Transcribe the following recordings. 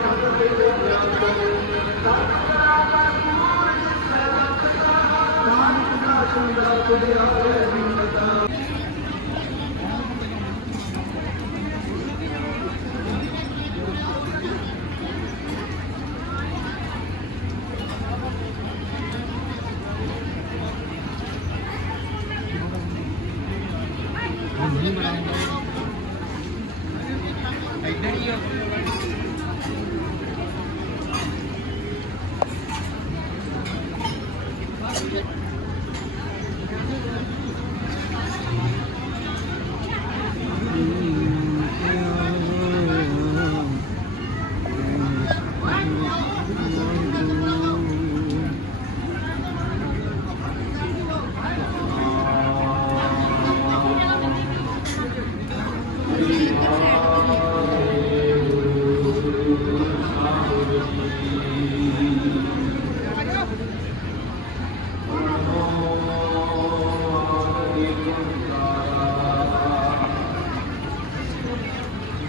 ਨਹੀਂ ਤਾਂ ਮੈਨੂੰ it.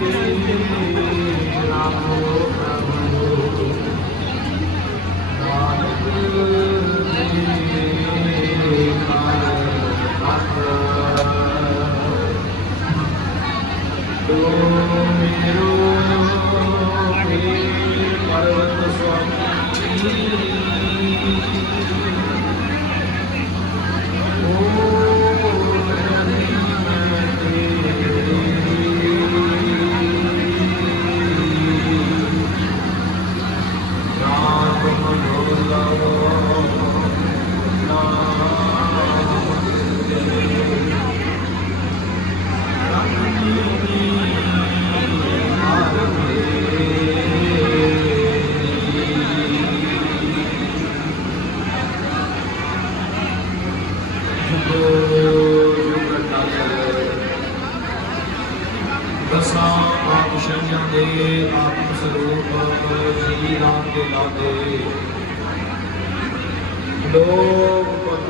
「おいしい!」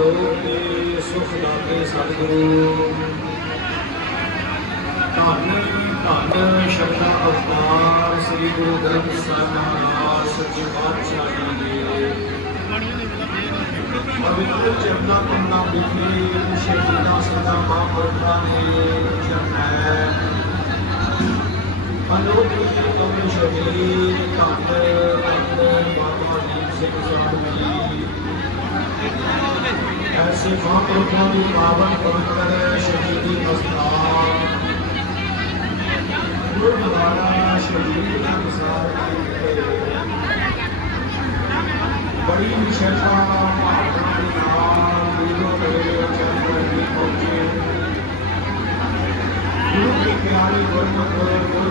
ਲੋਕ ਪਤੋ ਸੁਖ ਦਾਤੇ ਸਤਿਗੁਰੂ। ਧੰਨ ਧੰਨ ਸ਼ਬਦਾਂ ਅਵਤਾਰ ਸ੍ਰੀ ਗੁਰੂ ਗ੍ਰੰਥ ਸਾਹਿਬ ਮਹਾਰਾਜ, ਸੱਚੇ ਪਾਤਸ਼ਾਹ ਜੀ ਦੇ। ਪਵਿੱਤਰ ਚਰਨਾਂ ਪੰਨਾ ਵਿਖੇ ਸ਼ਹੀਦਾਂ ਸਦਾ ਮਹਾਂਪੁਰਖਾਂ ਨੇ ਜਨਮ। ਹੈ ਅਲੋਕ ਜੀ ਕਮਲ ਸ਼ਹੀਦ ਧੰਨ ਧੰਨ ਬਾਬਾ ਦੀਪ ਸਿੰਘ ਸਾਹਿਬ ਜੀ। ਐਸੇ ਮਹਾਂਪੁਰਖਾਂ ਦੀ ਪਾਵਨ ਪਵਿੱਤਰ ਸ਼ਹੀਦੀ ਅਸਥਾਨ ਗੁਰਦੁਆਰਾ ਸ਼ਹੀਦ ਅਨਸਾਰ ਜੀ ਬੜੀ ਵਿਸ਼ੇਸ਼ਤਾ ਭਾਵਨਾ ਦੇ ਨਾਲ ਗੁਰੂ ਮੇਰੇ ਚਰਨ ਵਿੱਚ ਪਹੁੰਚੇ ਗੁਰੂ ਕੀ ਪਿਆਰੀ ਗੁਰਮਤਿ ਗੁਰ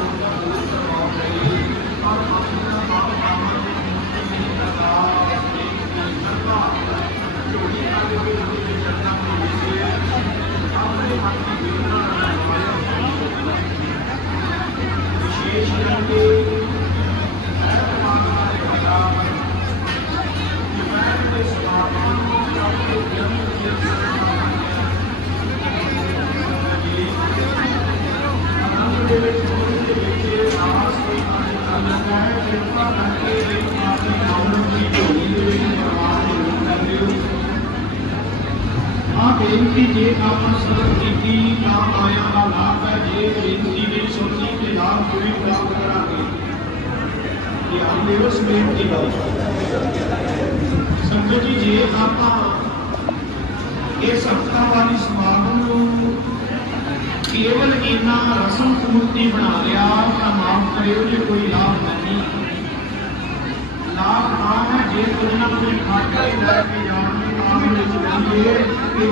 ਬੇਨਤੀ, ਜੇ ਆਪਾਂ ਸਰਬ ਕੀਤੀ ਤਾਂ ਆਇਆ ਦਾ ਲਾਭ ਹੈ, ਜੇ ਬੇਨਤੀ ਨਹੀਂ ਸੁਣੀ ਤੇ ਲਾਭ ਕੋਈ ਪ੍ਰਾਪਤ ਕਰਾਂਗੇ। ਇਹ ਆਉਂਦੇ ਉਸ ਬੇਨਤੀ ਦਾ ਸੰਗਤ ਜੀ, ਜੇ ਆਪਾਂ ਇਸ ਹਫਤਾ ਵਾਲੀ ਸਮਾਗਮ ਨੂੰ ਕੇਵਲ ਇਨਾ ਰਸਮ ਪੂਰਤੀ ਬਣਾ ਲਿਆ, ਤਾਂ ਮਾਫ ਕਰਿਓ ਜੇ ਕੋਈ ਲਾਭ ਨਹੀਂ। ਲਾਭ ਨਾ ਹੈ, ਜੇ ਕੋਈ ਨਾ ਕੋਈ ਖਾਤਾ ਹੀ ਲੈ ਕੇ ਜਾਣ ਦੀ ਕਾਮ ਵਿੱਚ ਕਰੀਏ ਕਿ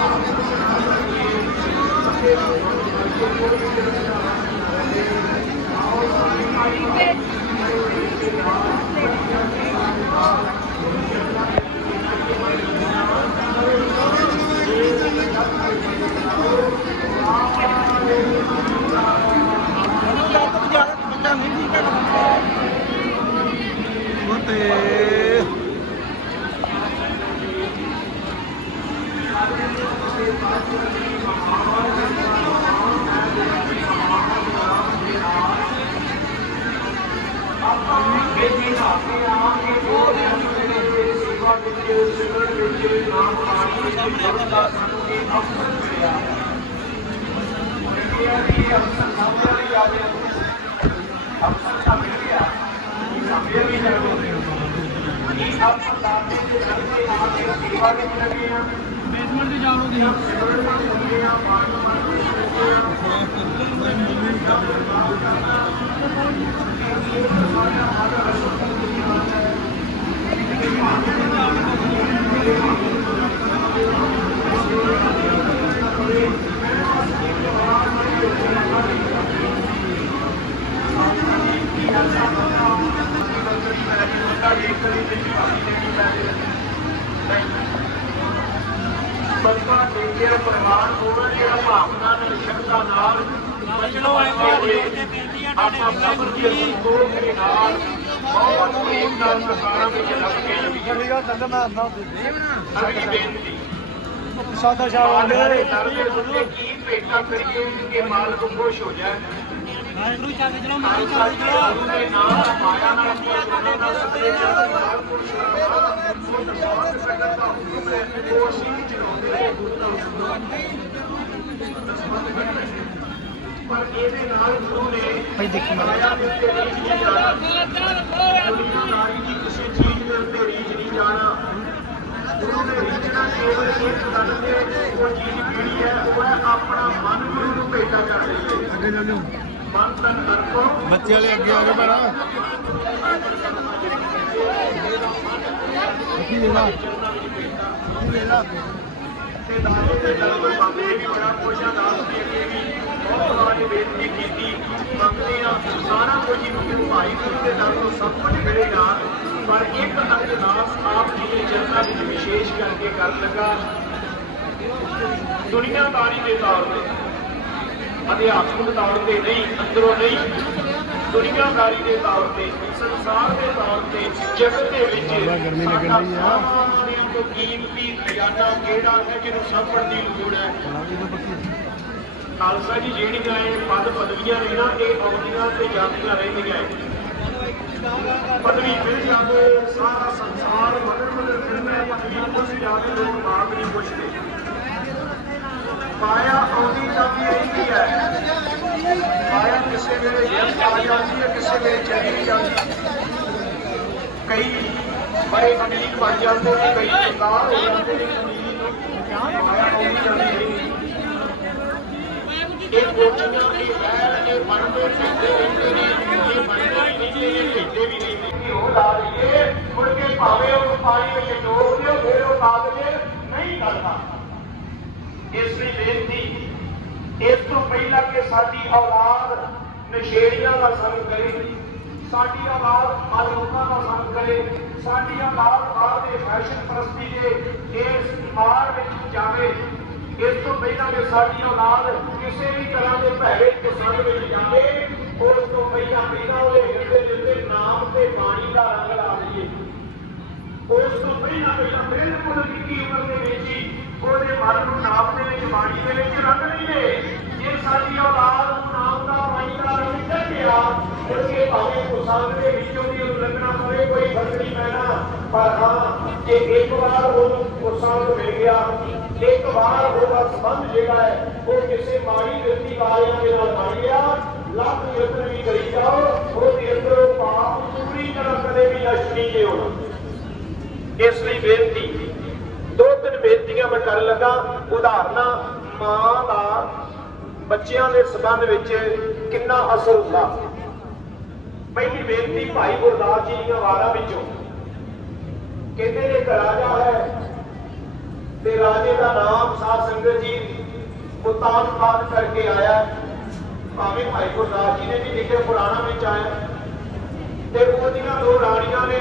Thank you. ਬੇਸਮੈਂਟ ਤੇ ਜਾਣੋ ਤੁਸੀਂ ਬੱਚਾ ਦੇਖਿਆ ਪ੍ਰਮਾਣ ਹੋਣਾ ਜਿਹੜਾ ਭਾਵਨਾ ਨਾਲ ਸ਼ਰਧਾ ਨਾਲ ਚਲੋ ਆਏ ਤੇ ਬੇਨਤੀਆਂ ਤੁਹਾਡੇ ਆਪਾਂ ਸਭ ਵਾਹਿਗੁਰੂ ਦੇ ਜੀ ਸੰਤੋਖ ਦੇ ਨਾਲ ਬਹੁਤ ਪ੍ਰੇਮ ਨਾਲ ਸਰਕਾਰਾਂ ਵਿੱਚ ਲੱਗ ਕੇ ਲਵੀਏ ਸਾਡੀ ਬੇਨਤੀ ਸਾਦਾ ਸਾਰੇ ਦਰ ਦੇ ਉੱਤੇ ਕੀ ਭੇਟਾ ਕਰੀਏ ਕਿ ਮਾਲਕ ਖੁਸ਼ ਹੋ ਜਾਏ ਵਾਹਿਗੁਰੂ ਚੱਲ ਚਲੋ ਮਾਰੂ ਚੱਲ ਚਲੋ ਦੇ ਨਾਮ ਮਾਇਆ ਨਾਲ ਖੁਸ਼ ਰਹੇ ਗੁਰੂ ਦਾ ਹੁਕਮ ਪਰ ਇਹਦੇ ਨਾਲ ਗੁਰੂ ਨੇ ਭਾਈ ਦੇਖੀ ਮਾਇਆ ਦੇ ਉੱਤੇ ਰੀਝ ਨਹੀਂ ਜਾਣਾ ਦੁਨੀਆਦਾਰੀ ਦੀ ਕਿਸੇ ਚੀਜ਼ ਦੇ ਉੱਤੇ ਰੀਝ ਨਹੀਂ ਜਾਣਾ ਗੁਰੂ ਨੇ ਰੀਝਣਾ ਕੇਵਲ ਇੱਕ ਗੱਲ ਉਹ ਚੀਜ਼ ਕਿਹੜੀ ਹੈ ਉਹ ਹੈ ਆਪਣਾ ਮਨ ਗੁਰੂ ਨੂੰ ਭੇਟਾ ਕਰ ਦਈਏ ਮਨ ਤਨ ਅਰਪੋ ਬੱਚੇ ਵਾਲੇ ਅੱਗੇ ਆ ਗਏ ਭੈਣਾ। ਕੀ ਲੈਣਾ ਕੀ ਲੈਣਾ ਤੇ ਦਾਦੇ ਤੇ ਜਨਮ ਬਾਬੇ ਵੀ ਬੜਾ ਖੁਸ਼ਾ ਦਾਸ ਦੇ ਅੱਗੇ ਵੀ ਬਹੁਤ ਵਾਰੀ ਬੇਨਤੀ ਕੀਤੀ ਮੰਗਦੇ ਆ ਸਾਰਾ ਕੁਝ ਨੂੰ ਭਾਈ ਗੁਰੂ ਦੇ ਦਰ ਤੋਂ ਸਭ ਕੁਝ ਮਿਲੇਗਾ ਪਰ ਇੱਕ ਅਰਦਾਸ ਆਪ ਜੀ ਦੇ ਚਰਨਾਂ ਵਿੱਚ ਵਿਸ਼ੇਸ਼ ਕਰਕੇ ਕਰਨ ਲੱਗਾ ਦੁਨੀਆਦਾਰੀ ਦੇ ਤੌਰ ਤੇ ਅਧਿਆਤਮਿਕ ਤੌਰ ਤੇ ਨਹੀਂ ਅੰਦਰੋਂ ਨਹੀਂ। ਦੁਨੀਆਦਾਰੀ ਦੇ ਤੌਰ ਤੇ ਸੰਸਾਰ ਦੇ ਤੌਰ ਤੇ ਜਗਤ ਦੇ ਵਿੱਚ ਗਰਮੀ ਸਾਡਾ ਡਈ ਆ। ਤੋਂ ਕੀਮਤੀ ਖਜ਼ਾਨਾ ਕਿਹੜਾ ਹੈ ਜਿਹਨੂੰ ਸਾਂਭਣ ਦੀ ਲੋੜ ਹੈ? ਖਾਲਸਾ ਜੀ ਜਿਹੜੀਆਂ ਇਹ ਪਦ ਪਦਵੀਆਂ ਨੇ ਨਾ ਇਹ ਆਉਂਦੀਆਂ ਤੇ ਜਾਂਦੀਆਂ ਰਹਿੰਦੀਆਂ ਪਦਵੀ ਮਿਲ ਜਾਵੇ ਸਾਰਾ ਸੰਸਾਰ ਮਗਰ ਮਗਰ ਫਿਰਦਾ ਹੈ ਪਦਵੀ ਪੁੱਛ ਜਾਵੇ ਲੋਕ ਬਾਤ ਨਹੀਂ ਪੁੱਛਦੇ। ਮਾਇਆ ਆਉਂਦੀ ਜਾਂਦੀ ਰਹਿੰਦੀ ਹੈ। ਮਾਇਆ ਕਿਸੇ ਵੇਲੇ ਜਲਦ ਆ ਜਾਂਦੀ ਹੈ, ਕਿਸੇ ਵੇਲੇ ਚਲੀ ਵੀ ਜਾਂਦੀ ਕਈ ਬੜੇ ਅਮੀਰ ਬਣ ਜਾਂਦੇ ਨੇ, ਕਈ ਸਰਦਾਰ ਹੋ ਜਾਂਦੇ ਨੇ। ਮਾਇਆ ਆਉਂਦੀ ਜਾਂਦੀ ਰਹਿੰਦੀ ਇਹ ਕੋਚੀਆਂ ਇਹ ਬੈਲ ਇਹ ਬਣਦੇ ਫਿਰਦੇ ਰਹਿੰਦੇ ਨੇ, ਇਹ ਬਣਦੇ ਰਹਿੰਦੇ ਨੇ, ਭੇਜਦੇ ਵੀ ਰਹਿੰਦੇ ਉਹ ਲਾ ਲਈਏ, ਮੁੜ ਕੇ ਭਾਵੇਂ ਉਹ ਪਾਣੀ ਵਿੱਚ ਡੋਬ ਦਿਓ, ਫਿਰ ਉਹ ਕਾਗਜ਼ ਨਹੀਂ ਕਰਦਾ ਇਸ ਲਈ ਬੇਨਤੀ ਇਸ ਤੋਂ ਪਹਿਲਾਂ ਕਿ ਸਾਡੀ ਔਲਾਦ ਨਸ਼ੇੜੀਆਂ ਦਾ ਸੰਗ ਕਰੇ, ਸਾਡੀ ਔਲਾਦ ਮਾਲੂਕਾਂ ਦਾ ਸੰਗ ਕਰੇ, ਸਾਡੀ ਔਲਾਦ ਬਾਹਰ ਦੇ ਫੈਸ਼ਨ ਪ੍ਰਸਤੀ ਦੇ ਇਸ ਮਾਰ ਵਿੱਚ ਜਾਵੇ, ਇਸ ਤੋਂ ਪਹਿਲਾਂ ਕਿ ਸਾਡੀ ਔਲਾਦ ਕਿਸੇ ਵੀ ਤਰ੍ਹਾਂ ਦੇ ਭੈੜੇ ਪਸੰਦ ਵਿੱਚ ਜਾਵੇ, ਉਸ ਤੋਂ ਪਹਿਲਾਂ ਪਹਿਲਾਂ ਉਹਦੇ ਹਿਰਦੇ ਦੇ ਉੱਤੇ ਨਾਮ ਤੇ ਬਾਣੀ ਦਾ ਰੰਗ ਲਾ ਦਈਏ। ਉਸ ਤੋਂ ਪਹਿਲਾਂ ਪਹਿਲਾਂ ਬਿਲਕੁਲ ਨਿੱਕੀ ਉਮਰ ਦੇ ਵਿੱਚ ਹੀ ਉਹਦੇ ਮਨ ਨੂੰ ਨਾਮ ਦੇ ਵਿੱਚ, ਬਾਣੀ ਦੇ ਵਿੱਚ ਰੰਗ ਲਈਏ। ਜੇ ਸਾਡੀ ਔਲਾਦ ਨੂੰ ਨਾਮ ਦਾ, ਬਾਣੀ ਦਾ ਰੰਗ ਚੱਕਿਆ ਉਹਦੇ ਭਾਵੇਂ ਪਸੰਦ ਦੇ ਵਿੱਚੋਂ ਦੀ ਉਹਨੂੰ ਲੱਗਣਾ ਪਵੇ, ਕੋਈ ਫ਼ਰਕ ਨਹੀਂ ਪੈਣਾ। ਪਰ ਹਾਂ, ਜੇ ਇੱਕ ਵਾਰ ਉਹਨੂੰ ਪਸੰਦ ਮਿਲ ਗਿਆ, ਇੱਕ ਵਾਰ ਉਹਦਾ ਸੰਬੰਧ ਜਿਹੜਾ ਹੈ, ਉਹ ਕਿਸੇ ਮਾੜੀ ਵਿਅਕਤੀ ਵਾਲਿਆਂ ਦੇ ਨਾਲ ਬਣ ਗਿਆ ਲੱਖ ਯਤਨ ਵੀ ਕਰੀ ਜਾਓ, ਉਹਦੇ ਅੰਦਰੋਂ ਪਾਪ ਪੂਰੀ ਤਰ੍ਹਾਂ ਕਦੇ ਵੀ ਨਸ਼ਟ ਨਹੀਂ ਜੇ ਹੋਣਾ ਇਸ ਲਈ ਬੇਨਤੀ ਦੋ ਤਿੰਨ ਬੇਨਤੀਆਂ ਮੈਂ ਕਰਨ ਲੱਗਾ। ਉਦਾਹਰਨਾਂ, ਮਾਂ ਦਾ ਬੱਚਿਆਂ ਦੇ ਸਬੰਧ ਵਿੱਚ ਕਿੰਨਾ ਅਸਰ ਹੁੰਦਾ। ਪਹਿਲੀ ਬੇਨਤੀ ਭਾਈ ਗੁਰਦਾਸ ਜੀ ਦੀਆਂ ਵਾਰਾਂ ਵਿੱਚੋਂ। ਕਹਿੰਦੇ ਨੇ ਇੱਕ ਰਾਜਾ ਹੈ ਤੇ ਰਾਜੇ ਦਾ ਨਾਮ ਸਾਧ ਸੰਗਤ ਜੀ ਮੁਤਾਨ ਪਾਨ ਕਰਕੇ ਆਇਆ। ਭਾਵੇਂ ਭਾਈ ਗੁਰਦਾਸ ਜੀ ਨੇ ਵੀ ਲਿਖਿਆ ਪੁਰਾਣਾ ਵਿੱਚ ਆਇਆ। ਤੇ ਉਹਦੀਆਂ ਦੋ ਰਾਣੀਆਂ ਨੇ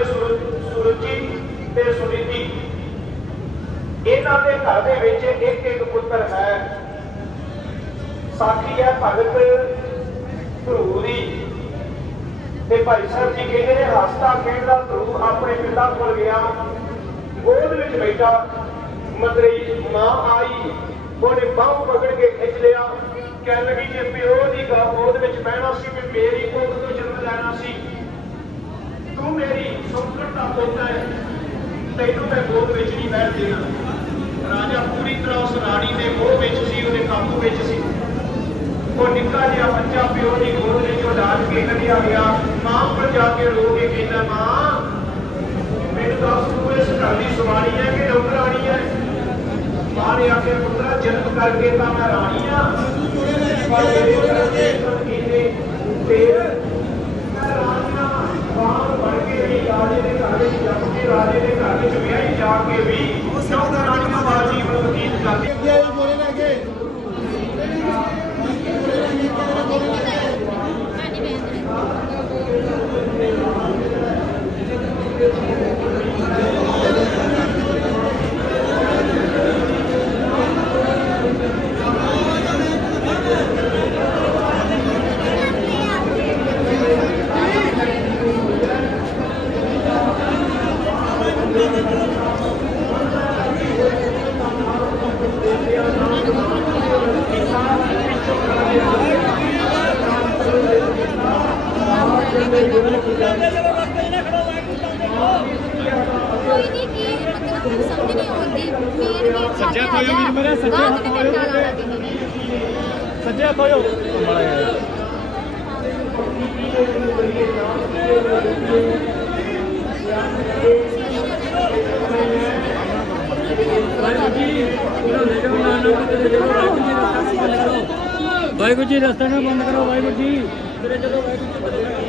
ਸੁਰਜੀ ਤੇ ਸੁਨੀਤੀ ਇਹਨਾਂ ਦੇ ਘਰ ਦੇ ਵਿੱਚ ਇੱਕ ਇੱਕ ਪੁੱਤਰ ਹੈ। ਸਾਖੀ ਹੈ ਭਗਤ ਧਰੂ ਦੀ। ਤੇ ਭਾਈ ਸਾਹਿਬ ਜੀ ਕਹਿੰਦੇ ਨੇ ਹੱਸਦਾ ਖੇਡਦਾ ਧਰੂ ਆਪਣੇ ਪਿਤਾ ਕੋਲ ਗਿਆ। ਗੋਦ ਵਿੱਚ ਬੈਠਾ। ਮਤਰੀ ਮਾਂ ਆਈ। ਉਹਨੇ ਬਾਹੂ ਪਕੜ ਕੇ ਖਿੱਚ ਲਿਆ। ਕਹਿਣ ਲੱਗੀ, ਜੇ ਪਿਓ ਦੀ ਗੋਦ ਵਿੱਚ ਬਹਿਣਾ ਸੀ ਵੀ ਮੇਰੀ ਕੁੱਖ ਤੋਂ ਜਨਮ ਲੈਣਾ ਸੀ। ਤੂੰ ਮੇਰੀ ਸੁੰਦਰ ਦਾ ਪੁੱਤ ਹੈ ਤੈਨੂੰ ਮੈਂ ਗੋਦ ਵਿੱਚ ਨਹੀਂ ਬੈਠ ਦੇਣਾ। ਰਾਜਾ ਪੂਰੀ ਤਰ੍ਹਾਂ ਉਸ ਰਾਣੀ ਦੇ ਮੋਹ ਵਿੱਚ ਸੀ, ਉਹਦੇ ਕਾਬੂ ਵਿੱਚ ਸੀ। ਉਹ ਨਿੱਕਾ ਜਿਹਾ ਬੱਚਾ ਪਿਓ ਦੀ ਗੋਦ ਵਿੱਚੋਂ ਡਾਲ ਕੇ ਕੱਢਿਆ ਗਿਆ। ਮਾਂ ਕੋਲ ਜਾ ਕੇ ਰੋ ਕੇ ਕਹਿੰਦਾ, ਮਾਂ, ਮੈਨੂੰ ਦੱਸ ਤੂੰ ਇਸ ਘਰ ਦੀ ਸਵਾਰੀ ਹੈ ਕਿ ਨੌਕਰਾਣੀ ਹੈ? ਮਾਂ ਨੇ ਆਖਿਆ, ਪੁੱਤਰਾ, ਜਨਮ ਕਰਕੇ ਤਾਂ ਮੈਂ ਰਾਣੀ ਆ ਪਰ ਮੇਰੇ ਘਰ ਦੇ ਕਹਿੰਦੇ ਮੈਂ ਰਾਣੀਆਂ ਬਾਹਰ ਬਣ ਕੇ ਵੀ ਰਾਜੇ ਦੇ ਘਰ ਵਿੱਚ ਜੰਮ ਕੇ, ਰਾਜੇ ਦੇ ਘਰ ਵਿੱਚ ਵਿਆਹੀ ਜਾ ਕੇ ਵੀ ਕੋਈ ਨਹੀਂ ਕੀ ਮਤਲਬ ਸਮਝ ਨਹੀਂ ਆਉਂਦੀ ਮੇਨ ਗੇਟ ਸੱਜਾ ਕੋਈ ਵੀ ਮੇਰੇ ਸੱਜੇ ਹੱਥ ਹੋਇਓ ਸੱਜੇ ਹੱਥ ਹੋਇਓ ਵਾਹਿਗੁਰੂ ਜੀ ਰਸਤਾ ਨਾ ਬੰਦ ਕਰੋ ਵਾਹਿਗੁਰੂ ਜੀ। ਤੇਰੇ ਚਲੋ ਵਾਹਿਗੁਰੂ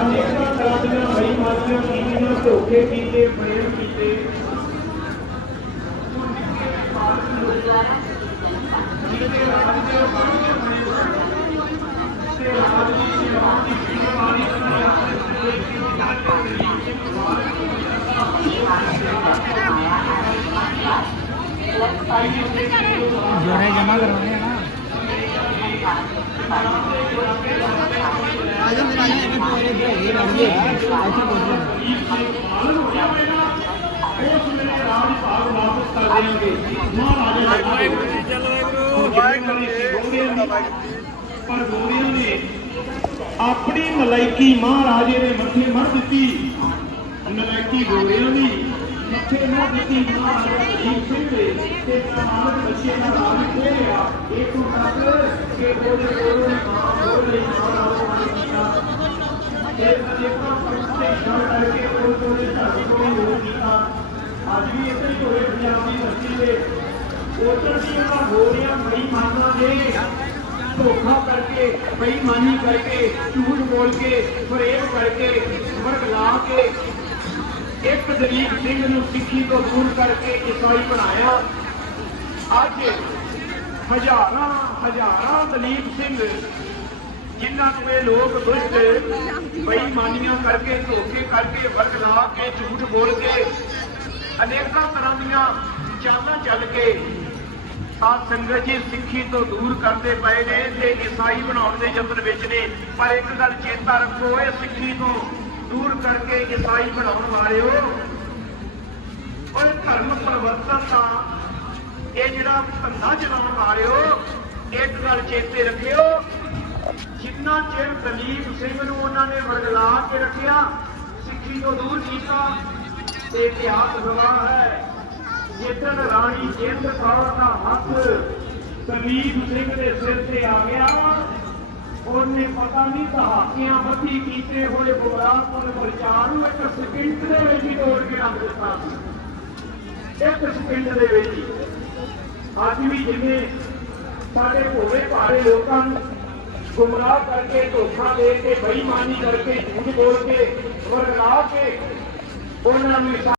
ਅਨੇਕਾਂ ਤਰ੍ਹਾਂ ਦੀਆਂ ਬਈ ਮਾਤਰੀਆਂ ਕੀਤੀਆਂ ਧੋਖੇ ਕੀਤੇ ਪ੍ਰੇਮ ਕੀਤੇ ਜੋਰੇ ਜਮਾ ਕਰਵਾਉਣੇ ਆ ਨਾ ਆਜੋ ਫਿਰ ਦੇ ਹੈਗੇ ਬਣ ਗਏ ਇੱਥੇ ਬੋਲ ਪਰ ਗੋਰਿਆਂ ਨੇ ਆਪਣੀ ਮਲਾਈਕੀ ਮਹਾਰਾਜੇ ਦੇ ਮੱਥੇ ਮਰ ਦਿੱਤੀ ਮਲਾਈਕੀ ਗੋਰਿਆਂ ਦੀ ਮੱਥੇ ਮਰ ਦਿੱਤੀ ਮਹਾਰਾਜਾ ਜੀ ਸਿੰਘ ਦੇ ਤੇ ਨਾਮ ਬੱਚੇ ਦਾ ਰਾਜ ਖੋਲਿਆ ਇਹ ਤੋਂ ਤੱਕ ਕਿ ਉਹਦੇ ਕੋਲੋਂ ਉਹਦੇ ਇਹ ਅਨੇਕਾਂ ਪੰਛੀ ਛੜ ਕਰਕੇ ਉਹ ਕੋਲੇ ਧਰਮ ਤੋਂ ਹੋ ਕੀਤਾ ਅੱਜ ਵੀ ਇੱਥੇ ਹੀ ਹੋਏ ਪੰਜਾਬ ਦੀ। ਧਰਤੀ ਤੇ ਉਧਰ ਦੀ ਉਹਨਾਂ ਗੋਰੀਆਂ ਬੜੀ ਮਾਨਾਂ ਦੇ। ਧੋਖਾ ਕਰਕੇ, ਬੇਈਮਾਨੀ ਕਰਕੇ, ਝੂਠ ਬੋਲ ਕੇ ਫਰੇਬ ਕਰਕੇ ਵਰਗਲਾ ਕੇ, ਇੱਕ ਦਲੀਪ ਸਿੰਘ ਨੂੰ ਸਿੱਖੀ ਤੋਂ ਦੂਰ ਕਰਕੇ ਈਸਾਈ ਬਣਾਇਆ। ਅੱਜ ਹਜ਼ਾਰਾਂ ਹਜ਼ਾਰਾਂ ਦਲੀਪ ਸਿੰਘ, ਜਿਨ੍ਹਾਂ ਨੂੰ ਇਹ ਲੋਕ ਦੁਸ਼ਟ ਬੇਈਮਾਨੀਆਂ ਕਰਕੇ, ਧੋਖੇ ਕਰਕੇ ਵਰਗਲਾ ਕੇ, ਝੂਠ ਬੋਲ ਕੇ ਅਨੇਕਾਂ ਤਰ੍ਹਾਂ ਦੀਆਂ ਚਾਲਾਂ ਚੱਲ ਕੇ ਆ ਸੰਗਤ ਜੀ ਸਿੱਖੀ ਤੋਂ ਦੂਰ ਕਰਦੇ ਪਏ ਨੇ ਤੇ ਈਸਾਈ ਬਣਾਉਣ ਦੇ ਯਤਨ ਵਿੱਚ ਨੇ। ਪਰ ਇੱਕ ਗੱਲ ਚੇਤਾ ਰੱਖੋ, ਇਹ ਸਿੱਖੀ ਤੋਂ ਦੂਰ ਕਰਕੇ ਈਸਾਈ ਬਣਾਉਣ ਵਾਲਿਓ ਉਹ ਧਰਮ ਪਰਿਵਰਤਨ ਦਾ ਇਹ ਜਿਹੜਾ ਧੰਦਾ ਚਲਾਉਣ ਵਾਲਿਓ, ਇੱਕ ਗੱਲ ਚੇਤੇ ਰੱਖਿਓ, ਜਿੰਨਾ ਚਿਰ ਦਲੀਪ ਸਿੰਘ ਨੂੰ ਉਹਨਾਂ ਨੇ ਵਰਗਲਾ ਕੇ ਰੱਖਿਆ, ਸਿੱਖੀ ਤੋਂ ਦੂਰ ਕੀਤਾ ਤੇ ਇਤਿਹਾਸ ਗਵਾਹ ਹੈ। ਜਿੱਦਣ ਰਾਣੀ ਜਿੰਦ ਕੌਰ ਦਾ ਹੱਥ ਦਲੀਪ ਸਿੰਘ ਦੇ ਸਿਰ ਤੇ ਆ ਗਿਆ। ਉਹਨੇ ਪਤਾ ਨਹੀਂ ਦਹਾਕਿਆਂ ਬੱਧੀ ਕੀਤੇ ਹੋਏ ਬੁਰਾਪੁਰ ਪ੍ਰਚਾਰ ਨੂੰ ਇੱਕ ਸਕਿੰਟ ਦੇ ਵਿੱਚ ਹੀ ਤੋੜ ਕੇ ਰੱਖ ਦਿੱਤਾ। ਇੱਕ ਸਕਿੰਟ ਦੇ ਵਿੱਚ ਹੀ। ਅੱਜ ਵੀ ਜਿਵੇਂ ਸਾਡੇ ਭੋਲੇ ਭਾਰੇ ਲੋਕਾਂ ਨੂੰ ਗੁੰਮਰਾਹ ਕਰਕੇ ਧੋਖਾ ਦੇ ਕੇ ਬੇਈਮਾਨੀ ਕਰਕੇ ਝੂਠ ਬੋਲ ਕੇ ਵਰਗਾ ਕੇ ਉਹਨਾਂ ਨੂੰ